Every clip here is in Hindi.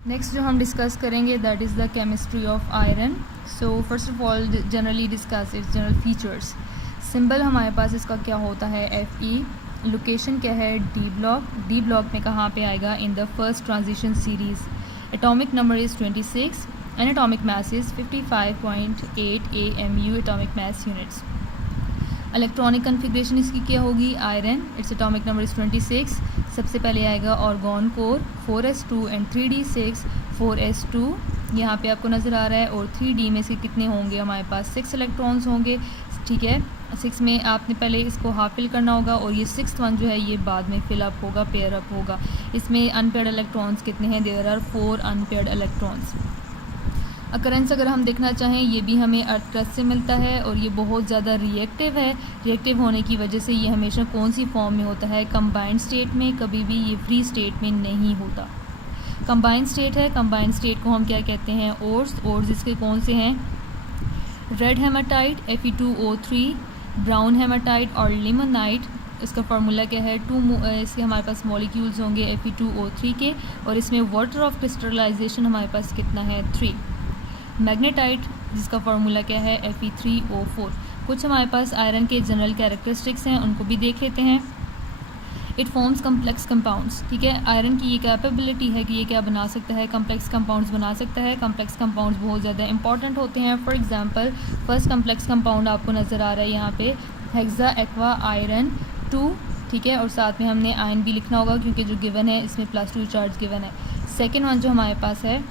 नेक्स्ट जो हम डिस्कस करेंगे that is the chemistry of iron. So first of all generally discuss it's general features. Symbol हमारे पास इसका क्या होता है Fe। लोकेशन क्या है डी ब्लॉक में कहाँ पे आएगा in the first transition series. Atomic number is 26 and atomic mass is 55.8 AMU atomic mass units. Electronic configuration इसकी क्या होगी iron, its atomic number is 26। सबसे पहले आएगा argon core 4s2 and 3d6 4s2 यहाँ पे आपको नज़र आ रहा है। और 3d में से कितने होंगे हमारे पास 6 इलेक्ट्रॉन्स होंगे, ठीक है। 6 में आपने पहले इसको हाफ फिल करना होगा और ये 6th वन जो है ये बाद में फिल अप होगा, पेयर अप होगा। इसमें अनपेयर्ड इलेक्ट्रॉन्स कितने हैं, there are 4 unpaired electrons. Occurrence अगर हम देखना चाहें ये भी हमें अर्थ क्रस्ट से मिलता है और ये बहुत ज़्यादा रिएक्टिव है। रिएक्टिव होने की वजह से ये हमेशा कौन सी फॉर्म में होता है, कंबाइंड स्टेट में, कभी भी ये फ्री स्टेट में नहीं होता। कंबाइंड स्टेट है, कंबाइंड स्टेट को हम क्या कहते हैं ओर्स इसके कौन से हैं, red haematite Fe2O3, brown haematite और लिमोनाइट। इसका फार्मूला क्या है इसके हमारे पास मॉलिक्यूल्स होंगे Fe2O3 के और इसमें वाटर ऑफ क्रिस्टलाइजेशन हमारे पास कितना है 3। मैग्नेटाइट जिसका फार्मूला क्या है Fe3O4। कुछ हमारे पास आयरन के जनरल कैरेक्टरिस्टिक्स हैं, उनको भी देख लेते हैं। इट फॉर्म्स कम्प्लेक्स कंपाउंड्स, ठीक है। आयरन की ये कैपेबिलिटी है कि ये क्या बना सकता है, कम्प्लेक्स कंपाउंड्स बना सकता है। कम्प्लेक्स कंपाउंड्स बहुत ज़्यादा इंपॉर्टेंट होते हैं। For example first complex compound आपको नज़र आ रहा है यहाँ पे हेक्सा एक्वा आयरन 2, ठीक है। और साथ में हमने आयन भी लिखना होगा क्योंकि जो गिवन है इसमें +2 चार्ज गिवन है। सेकेंड वन जो हमारे पास है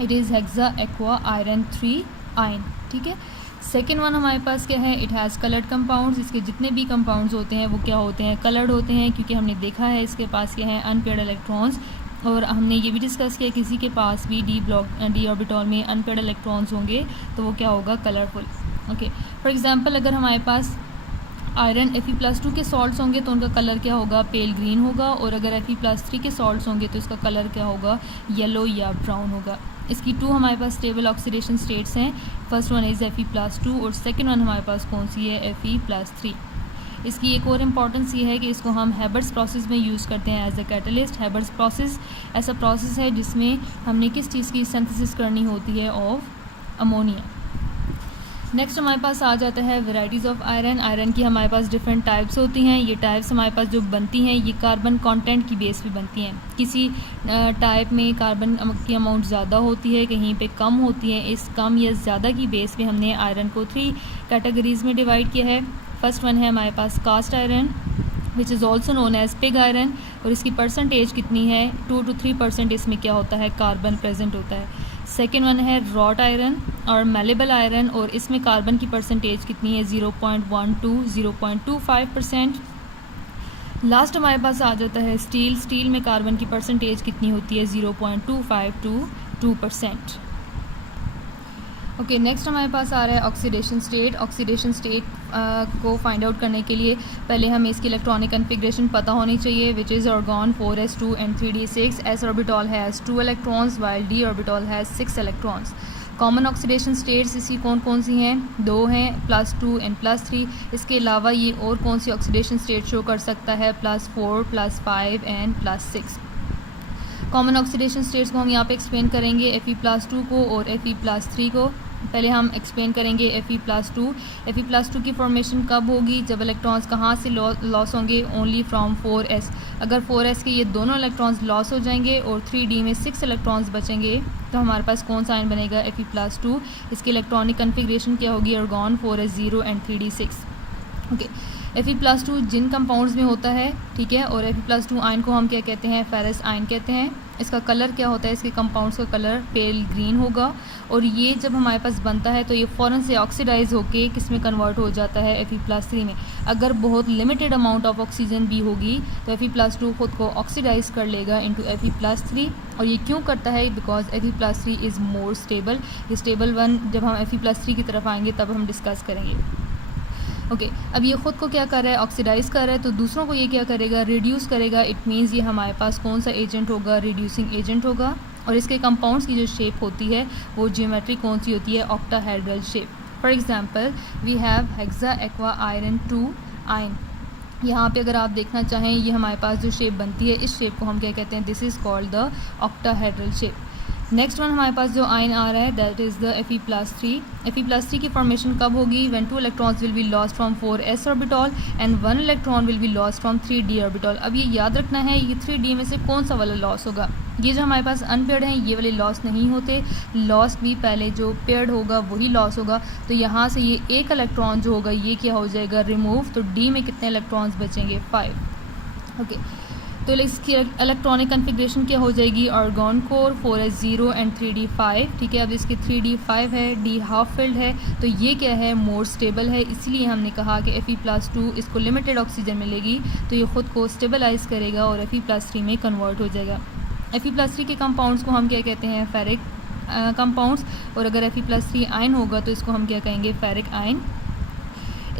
it is hexa aqua iron 3 ion, ठीक है। सेकेंड वन हमारे पास क्या है, इट हैज़ कलर्ड कंपाउंड्स। इसके जितने भी कंपाउंड्स होते हैं वो क्या होते हैं, कलर्ड होते हैं, क्योंकि हमने देखा है इसके पास क्या है अनपेयर्ड इलेक्ट्रॉन्स। और हमने ये भी डिस्कस किया किसी के पास भी डी ऑर्बिटल में अनपेयर्ड इलेक्ट्रॉन्स होंगे तो वो क्या होगा कलरफुल, ओके। फॉर एग्जांपल अगर हमारे पास आयरन Fe+2 के सॉल्ट्स होंगे तो उनका कलर क्या होगा पेल ग्रीन होगा। और अगर Fe+3 के सॉल्ट्स होंगे तो इसका कलर क्या होगा येलो या ब्राउन होगा। इसकी 2 हमारे पास स्टेबल ऑक्सीडेशन स्टेट्स हैं। फर्स्ट वन इज़ Fe+2 और सेकंड वन हमारे पास कौन सी है Fe+3। इसकी एक और इम्पॉर्टेंस ये है कि इसको हम हैबर्ट्स प्रोसेस में यूज़ करते हैं एज अ कैटलिस्ट। हैबर्ट्स प्रोसेस ऐसा प्रोसेस है जिसमें हमने किस चीज़ की सिंथेसिस करनी होती है ऑफ अमोनिया। नेक्स्ट हमारे पास आ जाता है वेराइटीज़ ऑफ आयरन। आयरन की हमारे पास डिफरेंट टाइप्स होती हैं। ये टाइप्स हमारे पास जो बनती हैं ये कार्बन कंटेंट की बेस पे बनती हैं। किसी टाइप में कार्बन की अमाउंट ज़्यादा होती है, कहीं पे कम होती है। इस कम या ज़्यादा की बेस पे हमने आयरन को 3 कैटेगरीज़ में डिवाइड किया है। फर्स्ट वन है हमारे पास cast iron which is also known as pig iron और इसकी परसेंटेज कितनी है 2 to 3% इसमें क्या होता है कार्बन प्रेजेंट होता है। सेकेंड वन है रॉट आयरन और मेलेबल आयरन और इसमें कार्बन की परसेंटेज कितनी है 0.1 to 0.25%। लास्ट हमारे पास आ जाता है स्टील में कार्बन की परसेंटेज कितनी होती है 0.25 to 2%। ओके, नेक्स्ट हमारे पास आ रहा है ऑक्सीडेशन स्टेट। ऑक्सीडेशन स्टेट को फाइंड आउट करने के लिए पहले हमें इसकी इलेक्ट्रॉनिक कन्फिग्रेशन पता होनी चाहिए which is argon 4s2 and 3d6। s orbital has 2 electrons while d orbital has 6 electrons. Common oxidation states इसकी कौन कौन सी हैं, 2 हैं +2 एंड +3। इसके अलावा ये और कौन सी ऑक्सीडेशन स्टेट शो कर सकता है +4 +5 एंड +6। कॉमन ऑक्सीडेशन स्टेट्स को हम यहाँ पे एक्सप्लेन करेंगे Fe+2 को और Fe+3 को। पहले हम एक्सप्लेन करेंगे Fe+2। Fe+2 की फॉर्मेशन कब होगी, जब इलेक्ट्रॉन्स कहाँ से लॉस होंगे, ओनली फ्रॉम 4s। अगर 4s के ये दोनों इलेक्ट्रॉन्स लॉस हो जाएंगे और 3d में 6 इलेक्ट्रॉन्स बचेंगे तो हमारे पास कौन सा आयन बनेगा Fe+2। इसकी इलेक्ट्रॉनिक कन्फिग्रेशन क्या होगी argon 4s0 and 3d6, okay. Fe+2 जिन कंपाउंड्स में होता है, ठीक है। और Fe+2 आयन को हम क्या कहते हैं फेरस आयन कहते हैं। इसका कलर क्या होता है, इसके कंपाउंड्स का कलर पेल ग्रीन होगा। और ये जब हमारे पास बनता है तो ये फ़ौरन से ऑक्सीडाइज होके किस में कन्वर्ट हो जाता है Fe+3 में। अगर बहुत लिमिटेड अमाउंट ऑफ ऑक्सीजन भी होगी तो Fe+2 खुद को ऑक्सीडाइज कर लेगा इनटू Fe+3। और ये क्यों करता है, because Fe+3 is more stable. ये स्टेबल वन जब हम Fe+3 की तरफ आएंगे तब हम डिस्कस करेंगे, ओके। अब ये ख़ुद को क्या कर रहा है ऑक्सीडाइज कर रहा है तो दूसरों को ये क्या करेगा रिड्यूस करेगा। इट मीन्स ये हमारे पास कौन सा एजेंट होगा, रिड्यूसिंग एजेंट होगा। और इसके कंपाउंड्स की जो शेप होती है वो जियोमेट्री कौन सी होती है octahedral shape. For example we have hexa aqua iron 2 ion. यहाँ पे अगर आप देखना चाहें ये हमारे पास जो शेप बनती है इस शेप को हम क्या कहते हैं, this is called the octahedral shape. Next one हमारे पास जो आयन आ रहा है that is the Fe+3. Fe+3 की फॉर्मेशन कब होगी? When 2 electrons will be lost from 4s orbital and 1 electron will be lost from 3d orbital. अब ये याद रखना है ये 3d में से कौन सा वाला लॉस होगा. ये जो हमारे पास अनपेयर्ड हैं ये वाले लॉस नहीं होते. लॉस भी पहले जो पेयर्ड होगा वही लॉस होगा. तो यहाँ से ये एक इलेक्ट्रॉन जो होगा ये क्या हो जाएगा? रिमूव. तो d में कितने इलेक्ट्रॉन्स बचेंगे? 5. ओके तो इसकी इलेक्ट्रॉनिक कन्फिग्रेशन क्या हो जाएगी? Argon core 4s0 and 3d 5. ठीक है, अब इसकी 3d 5 है, d हाफ फिल्ड है, तो ये क्या है? मोर स्टेबल है. इसलिए हमने कहा कि Fe+2 इसको लिमिटेड ऑक्सीजन मिलेगी तो ये ख़ुद को स्टेबलाइज करेगा और Fe+3 में कन्वर्ट हो जाएगा. Fe+3 के कंपाउंड्स को हम क्या कहते हैं? Ferric compounds. और अगर Fe+3 आयन होगा तो इसको हम क्या कहेंगे? Ferric ion.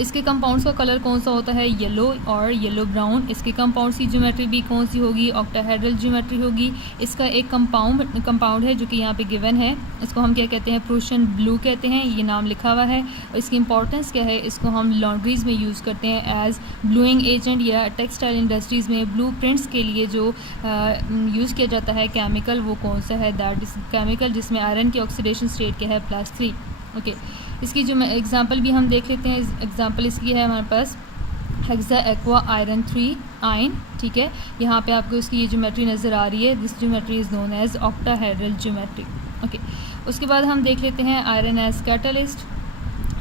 इसके कंपाउंड्स का कलर कौन सा होता है? येलो और येलो ब्राउन. इसके कंपाउंड्स की ज्योमेट्री भी कौन सी होगी? ऑक्टाहेड्रल ज्योमेट्री होगी. इसका एक कंपाउंड है जो कि यहाँ पे गिवन है, इसको हम क्या कहते हैं? प्रूशियन ब्लू कहते हैं. ये नाम लिखा हुआ है. और इसकी इंपॉर्टेंस क्या है? इसको हम लॉन्ड्रीज में यूज़ करते हैं एज ब्लूइंग एजेंट या टेक्सटाइल इंडस्ट्रीज़ में ब्लू प्रिंट्स के लिए जो यूज़ किया जाता है केमिकल वो कौन सा है? दैट इज़ केमिकल जिसमें आयरन की ऑक्सीडेशन स्टेट क्या है? +3. ओके इसकी जो एग्जांपल भी हम देख लेते हैं. एग्जांपल इसकी है हमारे पास हेक्सा एक्वा आयरन 3 आयन. ठीक है, यहाँ पे आपको इसकी ये ज्योमेट्री नज़र आ रही है. This geometry is known as octahedral geometry. Okay उसके बाद हम देख लेते हैं आयरन एज कैटलिस्ट.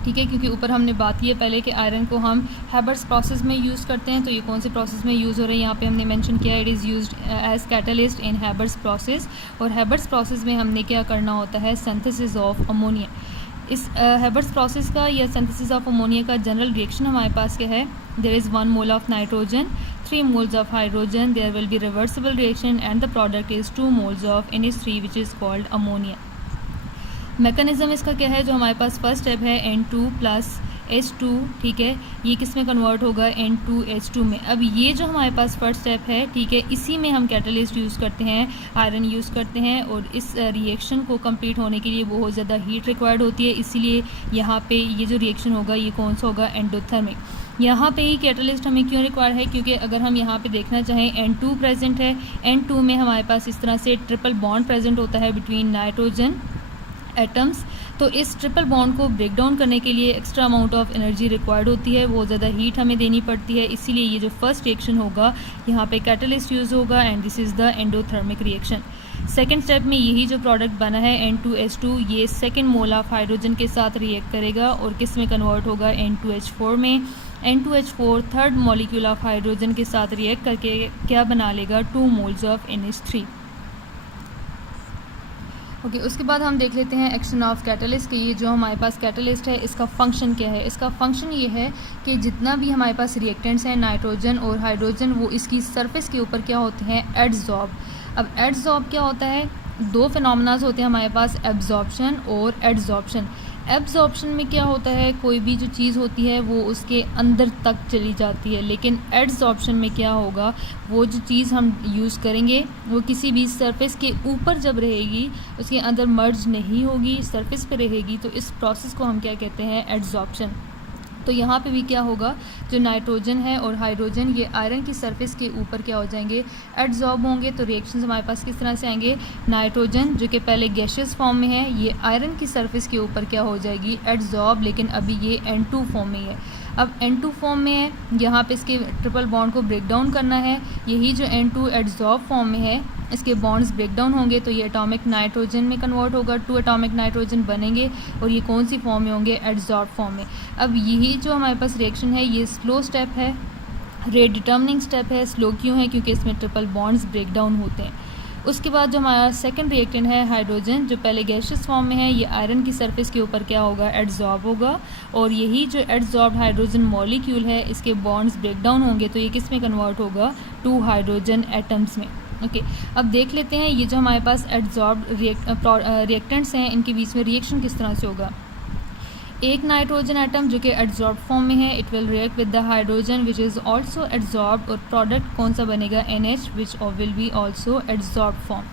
ठीक है, क्योंकि ऊपर हमने बात की है पहले कि आयरन को हम हैबर्स प्रोसेस में यूज़ करते हैं. तो ये कौन से प्रोसेस में यूज़ हो रहे हैं? यहाँ पे हमने मेंशन किया it is used as catalyst in Haber's process. और हैबर्स प्रोसेस में हमने क्या करना होता है? Synthesis of ammonia. इस हैबर्स प्रोसेस का या सिंथेसिस ऑफ अमोनिया का जनरल रिएक्शन हमारे पास क्या है? There is 1 mole of nitrogen, 3 moles of hydrogen. There will be reversible reaction and the product is 2 moles of NH3 which is called ammonia. Mechanism इसका क्या है? जो हमारे पास फर्स्ट स्टेप है N2 + H2. ठीक है, ये किस में कन्वर्ट होगा? N2H2 में. अब ये जो हमारे पास फर्स्ट स्टेप है, ठीक है, इसी में हम कैटलिस्ट यूज़ करते हैं, आयरन यूज़ करते हैं. और इस रिएक्शन को कंप्लीट होने के लिए बहुत ज़्यादा हीट रिक्वायर्ड होती है. इसीलिए यहाँ पे ये जो रिएक्शन होगा ये कौन सा होगा? एंडोथर्मिक. यहाँ पे ही कैटलिस्ट हमें क्यों रिक्वायर है? क्योंकि अगर हम यहाँ पे देखना चाहें N2 प्रेजेंट है, N2 में हमारे पास इस तरह से ट्रिपल बॉन्ड प्रेजेंट होता है बिटवीन नाइट्रोजन एटम्स. तो इस ट्रिपल बॉन्ड को ब्रेक डाउन करने के लिए extra amount of energy required होती है, बहुत ज़्यादा हीट हमें देनी पड़ती है. इसीलिए ये जो फर्स्ट रिएक्शन होगा यहाँ पे कैटलिस्ट यूज़ होगा and this is the endothermic reaction. Second step में यही जो प्रोडक्ट बना है N2H2 ये सेकेंड मोल ऑफ हाइड्रोजन के साथ रिएक्ट करेगा और किस में कन्वर्ट होगा? N2H4 में. N2H4 third molecule of hydrogen के साथ रिएक्ट करके क्या बना लेगा? 2 मोल्स ऑफ NH3. ओके उसके बाद हम देख लेते हैं एक्शन ऑफ कैटलिस्ट के. ये जो हमारे पास कैटलिस्ट है इसका फंक्शन क्या है? इसका फंक्शन ये है कि जितना भी हमारे पास रिएक्टेंट्स हैं नाइट्रोजन और हाइड्रोजन वो इसकी सरफेस के ऊपर क्या होते हैं? एडजॉर्ब. अब एडजॉर्ब क्या होता है? दो फिनोमेनाज होते हैं हमारे पास, एब्जॉर्प्शन और एडजॉर्प्शन. एब्जॉर्प्शन में क्या होता है? कोई भी जो चीज़ होती है वो उसके अंदर तक चली जाती है. लेकिन एडजॉर्प्शन में क्या होगा? वो जो चीज़ हम यूज़ करेंगे वो किसी भी सरफेस के ऊपर जब रहेगी उसके अंदर मर्ज नहीं होगी, सरफेस पे रहेगी. तो इस प्रोसेस को हम क्या कहते हैं? एडजॉर्प्शन. तो यहाँ पे भी क्या होगा? जो नाइट्रोजन है और हाइड्रोजन ये आयरन की सरफेस के ऊपर क्या हो जाएंगे? एडजॉर्ब होंगे. तो रिएक्शंस हमारे पास किस तरह से आएंगे? नाइट्रोजन जो कि पहले गैशियस फॉर्म में है ये आयरन की सरफेस के ऊपर क्या हो जाएगी? एडजॉर्ब. लेकिन अभी ये N2 फॉर्म में है. अब N2 फॉर्म में है, यहाँ पे इसके ट्रिपल बॉन्ड को ब्रेक डाउन करना है. यही जो N2 एडजॉर्ब फॉर्म में है इसके बॉन्ड्स ब्रेक डाउन होंगे तो ये एटॉमिक नाइट्रोजन में कन्वर्ट होगा. 2 एटॉमिक नाइट्रोजन बनेंगे और ये कौन सी फॉर्म में होंगे? एडजॉर्ब फॉर्म में. अब यही जो हमारे पास रिएक्शन है ये स्लो स्टेप है, रेट डिटर्मिनिंग स्टेप है. स्लो क्यों है? क्योंकि इसमें ट्रिपल बॉन्ड्स ब्रेक डाउन होते हैं. उसके बाद जो हमारा सेकंड रिएक्टेंट है हाइड्रोजन जो पहले गैशियस फॉर्म में है ये आयरन की सरफेस के ऊपर क्या होगा? एडजॉर्ब होगा. और यही जो एडजॉर्ब हाइड्रोजन मॉलिक्यूल है इसके बॉन्ड्स ब्रेक डाउन होंगे तो ये किस में कन्वर्ट होगा? 2 हाइड्रोजन एटम्स में. ओके अब देख लेते हैं ये जो हमारे पास एडजॉर्ब रिएक्टेंट्स हैं इनके बीच में रिएक्शन किस तरह से होगा. एक नाइट्रोजन एटम जो कि एडजॉर्ब फॉर्म में है it will react with the hydrogen which is also adsorb और प्रोडक्ट कौन सा बनेगा? NH which will be also adsorb form.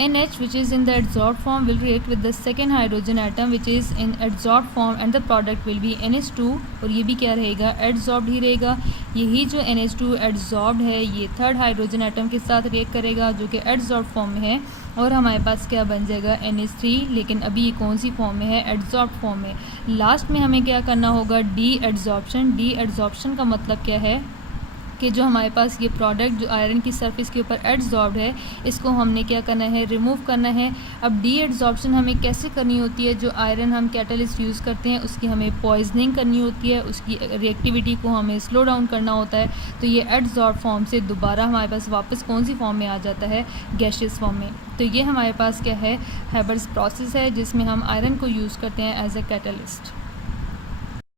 NH which is in the adsorbed form will react with the second hydrogen atom which is in adsorbed form and the product will be NH2 और ये भी क्या रहेगा adsorbed ही रहेगा। यही जो NH2 adsorbed है ये थर्ड हाइड्रोजन एटम के साथ रिएक्ट करेगा जो कि adsorbed फॉर्म में है और हमारे पास क्या बन जाएगा NH3, लेकिन अभी ये कौन सी फॉर्म में है, adsorbed फॉर्म में। लास्ट में हमें क्या करना होगा, डीएडजॉर्प्शन। डीएडजॉर्प्शन का मतलब क्या है कि जो हमारे पास ये प्रोडक्ट जो आयरन की सरफेस के ऊपर एडजॉर्ब्ड है इसको हमने क्या करना है, रिमूव करना है। अब डीएडजॉर्प्शन हमें कैसे करनी होती है, जो आयरन हम कैटलिस्ट यूज़ करते हैं उसकी हमें पॉइजनिंग करनी होती है, उसकी रिएक्टिविटी को हमें स्लो डाउन करना होता है। तो ये एडजॉर्ब फॉर्म से दोबारा हमारे पास वापस कौन सी फॉर्म में आ जाता है, गैशियस फॉर्म में। तो ये हमारे पास क्या है, हैबर्स प्रोसेस है जिसमें हम आयरन को यूज़ करते हैं एज ए कैटलिस्ट।